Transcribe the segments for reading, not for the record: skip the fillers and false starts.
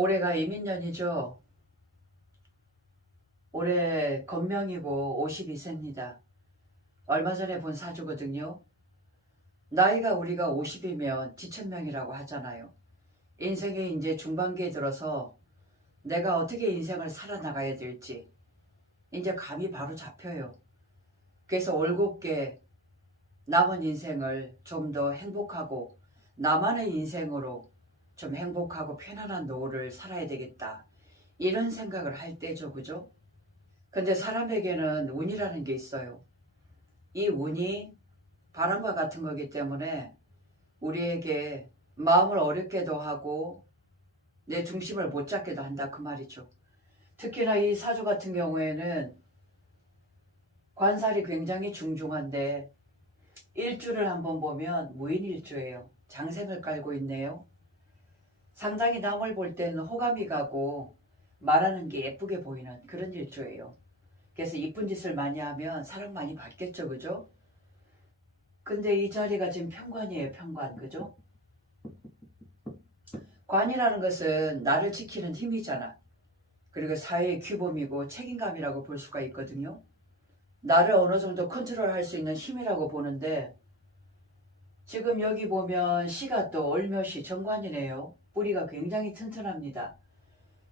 올해가 이민년이죠. 올해 건명이고 52세입니다. 얼마 전에 본 사주거든요. 나이가 우리가 50이면 지천명이라고 하잖아요. 인생의 이제 중반기에 들어서 내가 어떻게 인생을 살아나가야 될지 이제 감이 바로 잡혀요. 그래서 올곧게 남은 인생을 좀 더 행복하고 나만의 인생으로 좀 행복하고 편안한 노후를 살아야 되겠다. 이런 생각을 할 때죠. 그죠? 근데 사람에게는 운이라는 게 있어요. 이 운이 바람과 같은 거기 때문에 우리에게 마음을 어렵게도 하고 내 중심을 못 잡게도 한다 그 말이죠. 특히나 이 사주 같은 경우에는 관살이 굉장히 중중한데 일주를 한번 보면 무인일주예요. 장생을 깔고 있네요. 상당히 남을 볼 때는 호감이 가고 말하는 게 예쁘게 보이는 그런 일주예요. 그래서 이쁜 짓을 많이 하면 사랑 많이 받겠죠. 그죠? 근데 이 자리가 지금 편관이에요. 편관. 그죠? 관이라는 것은 나를 지키는 힘이잖아. 그리고 사회의 규범이고 책임감이라고 볼 수가 있거든요. 나를 어느 정도 컨트롤할 수 있는 힘이라고 보는데 지금 여기 보면 시가 또 을묘시 정관이네요. 뿌리가 굉장히 튼튼합니다.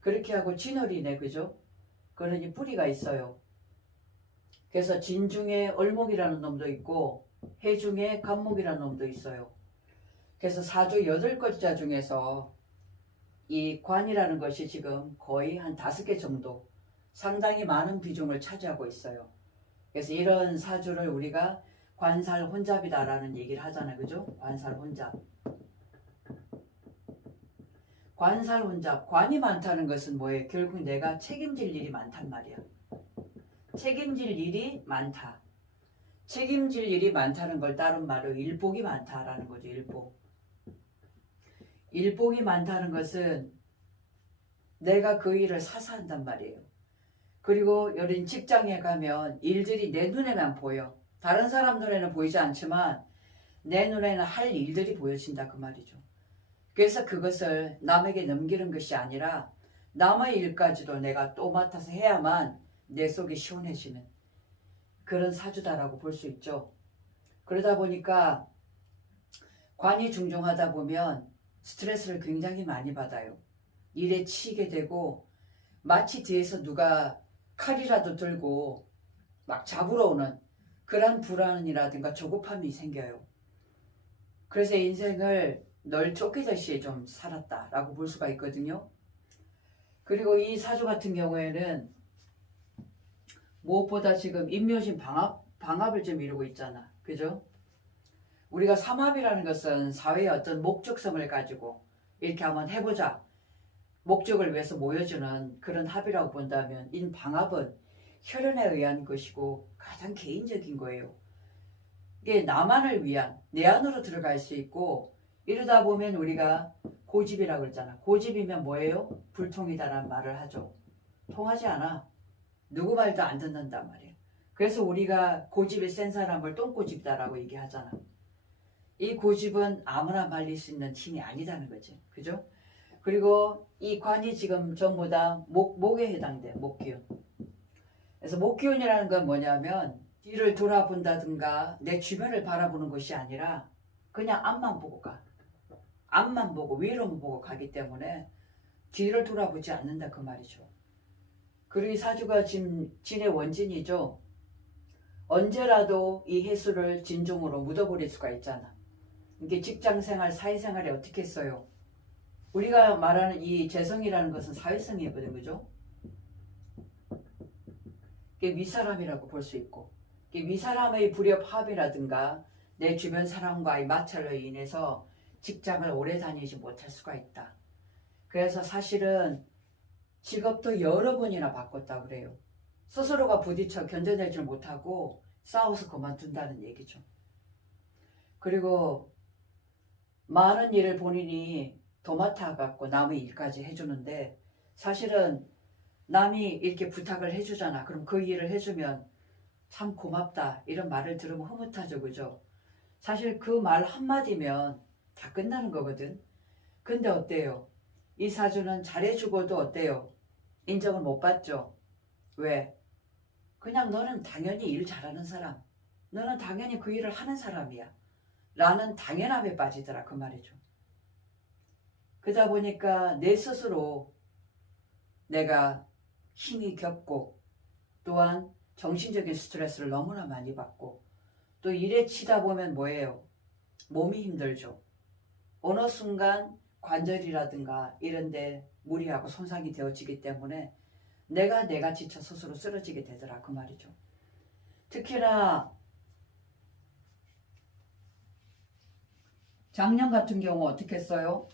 그렇게 하고 진월이네. 그죠? 그러니 뿌리가 있어요. 그래서 진 중에 을목이라는 놈도 있고 해 중에 간목이라는 놈도 있어요. 그래서 사주 8글자 중에서 이 관이라는 것이 지금 거의 한 5개 정도 상당히 많은 비중을 차지하고 있어요. 그래서 이런 사주를 우리가 관살혼잡이다라는 얘기를 하잖아요. 그죠? 관살혼잡. 관살혼잡. 관이 많다는 것은 뭐예요? 결국 내가 책임질 일이 많단 말이야. 책임질 일이 많다. 책임질 일이 많다는 걸 다른 말로 일복이 많다라는 거죠. 일복. 일복이 많다는 것은 내가 그 일을 사사한단 말이에요. 그리고 이런 직장에 가면 일들이 내 눈에만 보여. 다른 사람 눈에는 보이지 않지만 내 눈에는 할 일들이 보여진다 그 말이죠. 그래서 그것을 남에게 넘기는 것이 아니라 남의 일까지도 내가 또 맡아서 해야만 내 속이 시원해지는 그런 사주다라고 볼 수 있죠. 그러다 보니까 관이 중종하다 보면 스트레스를 굉장히 많이 받아요. 일에 치이게 되고 마치 뒤에서 누가 칼이라도 들고 막 잡으러 오는 그런 불안이라든가 조급함이 생겨요. 그래서 인생을 널 쫓기듯이 좀 살았다라고 볼 수가 있거든요. 그리고 이 사주 같은 경우에는 무엇보다 지금 임묘신 방합을 좀 이루고 있잖아. 그죠? 우리가 삼합이라는 것은 사회의 어떤 목적성을 가지고 이렇게 한번 해보자. 목적을 위해서 모여주는 그런 합이라고 본다면 이 방합은 혈연에 의한 것이고 가장 개인적인 거예요. 이게 나만을 위한 내 안으로 들어갈 수 있고 이러다 보면 우리가 고집이라고 그러잖아. 고집이면 뭐예요? 불통이다라는 말을 하죠. 통하지 않아. 누구 말도 안 듣는단 말이에요. 그래서 우리가 고집이 센 사람을 똥고집이다라고 얘기하잖아. 이 고집은 아무나 말릴 수 있는 힘이 아니다는 거지. 그죠? 그리고 이 관이 지금 전부 다 목에 해당돼. 목기운. 그래서 목기운이라는 건 뭐냐면 뒤를 돌아본다든가 내 주변을 바라보는 것이 아니라 그냥 앞만 보고 가. 앞만 보고 위로만 보고 가기 때문에 뒤를 돌아보지 않는다 그 말이죠. 그리고 이 사주가 지금 진의 원진이죠. 언제라도 이 해수를 진종으로 묻어버릴 수가 있잖아. 이게 직장생활, 사회생활에 어떻게 써요? 우리가 말하는 이 재성이라는 것은 사회성이거든. 그죠? 이게 윗사람이라고 볼 수 있고 이게 윗사람의 불협합이라든가 내 주변 사람과의 마찰로 인해서 직장을 오래 다니지 못할 수가 있다. 그래서 사실은 직업도 여러 번이나 바꿨다 그래요. 스스로가 부딪혀 견뎌내질 못하고 싸워서 그만둔다는 얘기죠. 그리고 많은 일을 본인이 도맡아 갖고 남의 일까지 해주는데 사실은 남이 이렇게 부탁을 해주잖아. 그럼 그 일을 해주면 참 고맙다 이런 말을 들으면 흐뭇하죠. 그죠? 사실 그 말 한마디면 다 끝나는 거거든. 근데 어때요? 이 사주는 잘해주고도 어때요? 인정을 못 받죠. 왜? 그냥 너는 당연히 일 잘하는 사람, 너는 당연히 그 일을 하는 사람이야 라는 당연함에 빠지더라 그 말이죠. 그러다 보니까 내 스스로 내가 힘이 겹고 또한 정신적인 스트레스를 너무나 많이 받고 또 일에 치다 보면 뭐예요? 몸이 힘들죠. 어느 순간 관절이라든가 이런데 무리하고 손상이 되어지기 때문에 내가 지쳐 스스로 쓰러지게 되더라 그 말이죠. 특히나 작년 같은 경우 어떻게 했어요?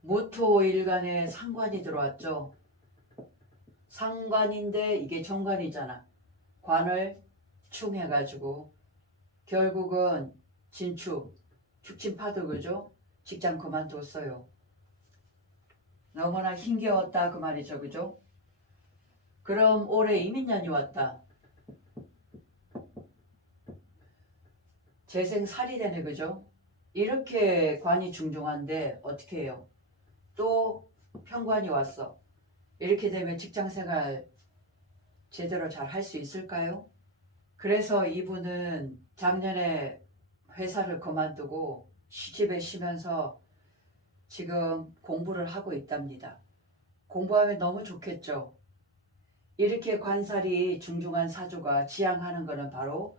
무토일간에 상관이 들어왔죠. 상관인데 이게 정관이잖아. 관을 충해가지고 결국은 진축, 축진파도 그죠? 직장 그만뒀어요. 너무나 힘겨웠다 그 말이죠. 그죠? 그럼 올해 이민년이 왔다. 재생살이 되네 그죠? 이렇게 관이 중종한데 어떻게 해요? 또 편관이 왔어. 이렇게 되면 직장생활 제대로 잘 할 수 있을까요? 그래서 이분은 작년에 회사를 그만두고 시집에 쉬면서 지금 공부를 하고 있답니다. 공부하면 너무 좋겠죠. 이렇게 관살이 중중한 사주가 지향하는 것은 바로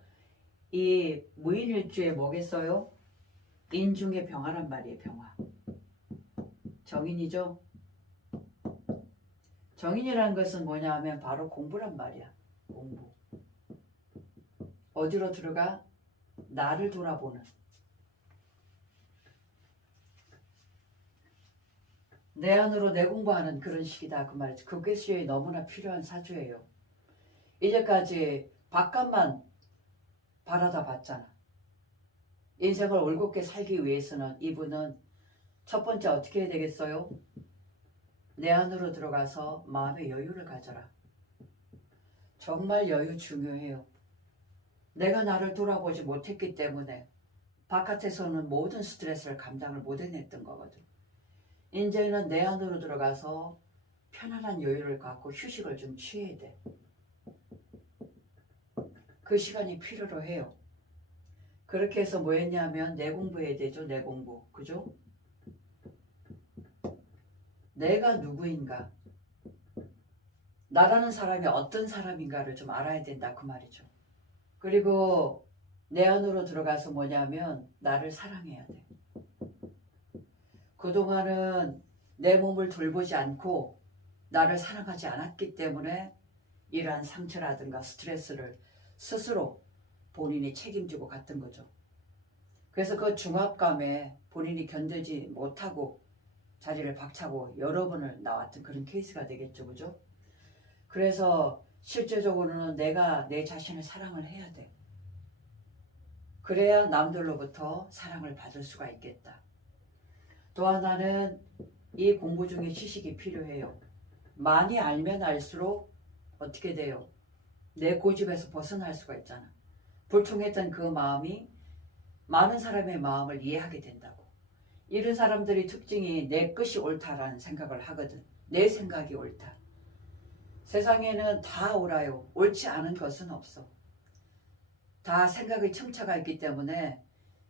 이 무인일주에 뭐겠어요? 인중의 병화란 말이에요. 병화. 정인이죠. 정인이라는 것은 뭐냐 하면 바로 공부란 말이야. 공부. 어디로 들어가? 나를 돌아보는. 내 안으로 내 공부하는 그런 시기다 그 말이죠. 그것이 너무나 필요한 사주예요. 이제까지 바깥만 바라다 봤잖아. 인생을 올곧게 살기 위해서는 이분은 첫 번째 어떻게 해야 되겠어요? 내 안으로 들어가서 마음의 여유를 가져라. 정말 여유 중요해요. 내가 나를 돌아보지 못했기 때문에 바깥에서는 모든 스트레스를 감당을 못 해냈던 거거든. 이제는 내 안으로 들어가서 편안한 여유를 갖고 휴식을 좀 취해야 돼. 그 시간이 필요로 해요. 그렇게 해서 뭐 했냐면 내 공부해야 되죠. 내 공부. 그죠? 내가 누구인가? 나라는 사람이 어떤 사람인가를 좀 알아야 된다 그 말이죠. 그리고 내 안으로 들어가서 뭐냐면 나를 사랑해야 돼. 그동안은 내 몸을 돌보지 않고 나를 사랑하지 않았기 때문에 이러한 상처라든가 스트레스를 스스로 본인이 책임지고 갔던 거죠. 그래서 그 중압감에 본인이 견디지 못하고 자리를 박차고 여러 번을 나왔던 그런 케이스가 되겠죠. 그죠? 그래서 실제적으로는 내가 내 자신을 사랑을 해야 돼. 그래야 남들로부터 사랑을 받을 수가 있겠다. 또 하나는 이 공부 중에 지식이 필요해요. 많이 알면 알수록 어떻게 돼요? 내 고집에서 벗어날 수가 있잖아. 불통했던 그 마음이 많은 사람의 마음을 이해하게 된다고. 이런 사람들의 특징이 내 것이 옳다라는 생각을 하거든. 내 생각이 옳다. 세상에는 다 옳아요. 옳지 않은 것은 없어. 다 생각의 첨차가 있기 때문에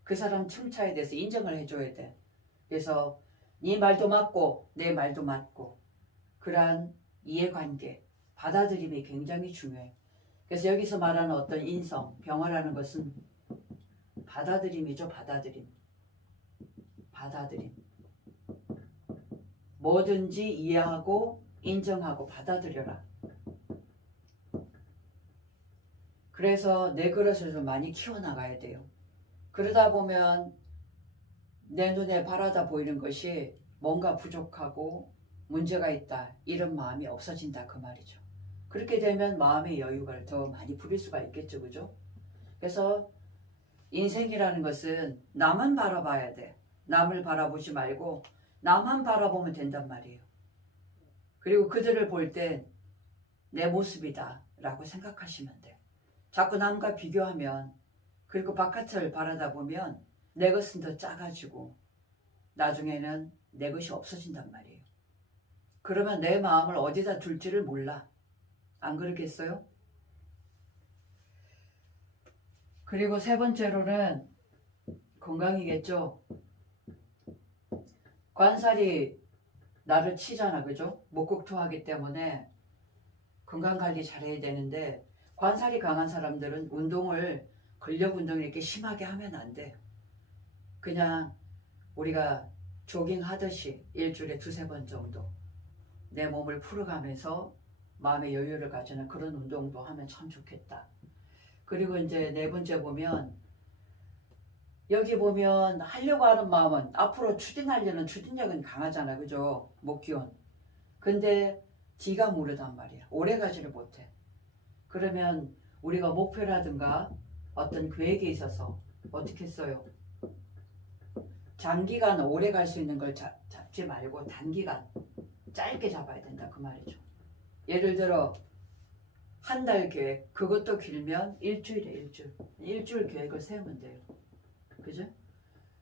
그 사람 첨차에 대해서 인정을 해줘야 돼. 그래서 네 말도 맞고 내 말도 맞고 그러한 이해관계, 받아들임이 굉장히 중요해. 그래서 여기서 말하는 어떤 인성, 병화라는 것은 받아들임이죠. 받아들임. 받아들임. 뭐든지 이해하고 인정하고 받아들여라. 그래서 내 그릇을 좀 많이 키워나가야 돼요. 그러다 보면 내 눈에 바라다 보이는 것이 뭔가 부족하고 문제가 있다 이런 마음이 없어진다 그 말이죠. 그렇게 되면 마음의 여유가 더 많이 부릴 수가 있겠죠. 그죠? 그래서 인생이라는 것은 나만 바라봐야 돼. 남을 바라보지 말고 나만 바라보면 된단 말이에요. 그리고 그들을 볼 때 내 모습이다 라고 생각하시면 돼. 자꾸 남과 비교하면 그리고 바깥을 바라다 보면 내 것은 더 작아지고 나중에는 내 것이 없어진단 말이에요. 그러면 내 마음을 어디다 둘지를 몰라. 안 그러겠어요? 그리고 세 번째로는 건강이겠죠. 관살이 나를 치잖아, 그죠? 목국토하기 때문에 건강관리 잘해야 되는데 관살이 강한 사람들은 운동을 근력 운동을 이렇게 심하게 하면 안 돼. 그냥 우리가 조깅하듯이 일주일에 두세 번 정도 내 몸을 풀어가면서 마음의 여유를 가지는 그런 운동도 하면 참 좋겠다. 그리고 이제 네 번째 보면 여기 보면 하려고 하는 마음은 앞으로 추진하려는 추진력은 강하잖아, 그죠? 목기운. 근데 뒤가 모르단 말이야. 오래 가지를 못해. 그러면 우리가 목표라든가 어떤 계획에 있어서 어떻게 써요? 장기간 오래 갈 수 있는 걸 잡지 말고 단기간 짧게 잡아야 된다 그 말이죠. 예를 들어 한 달 계획, 그것도 길면 일주일에 일주일 계획을 세우면 돼요. 그죠?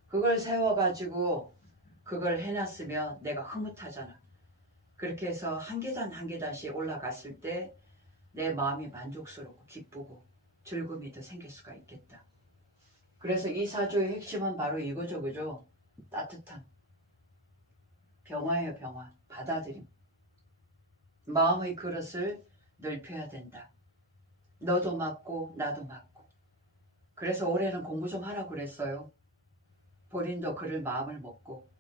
그걸 세워가지고 그걸 해놨으면 내가 흐뭇하잖아. 그렇게 해서 한 계단 한 계단씩 올라갔을 때 내 마음이 만족스럽고 기쁘고 즐거움이 더 생길 수가 있겠다. 그래서 이 사조의 핵심은 바로 이거죠, 그죠? 따뜻함. 병화예요, 병화. 받아들임. 마음의 그릇을 넓혀야 된다. 너도 맞고 나도 맞고. 그래서 올해는 공부 좀 하라고 그랬어요. 본인도 그럴 마음을 먹고.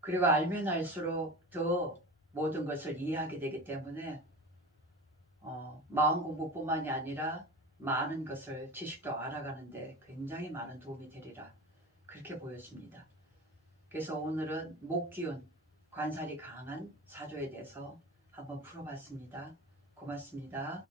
그리고 알면 알수록 더 모든 것을 이해하게 되기 때문에 마음 공부뿐만이 아니라 많은 것을 지식도 알아가는데 굉장히 많은 도움이 되리라. 그렇게 보여집니다. 그래서 오늘은 목기운, 관살이 강한 사조에 대해서 한번 풀어봤습니다. 고맙습니다.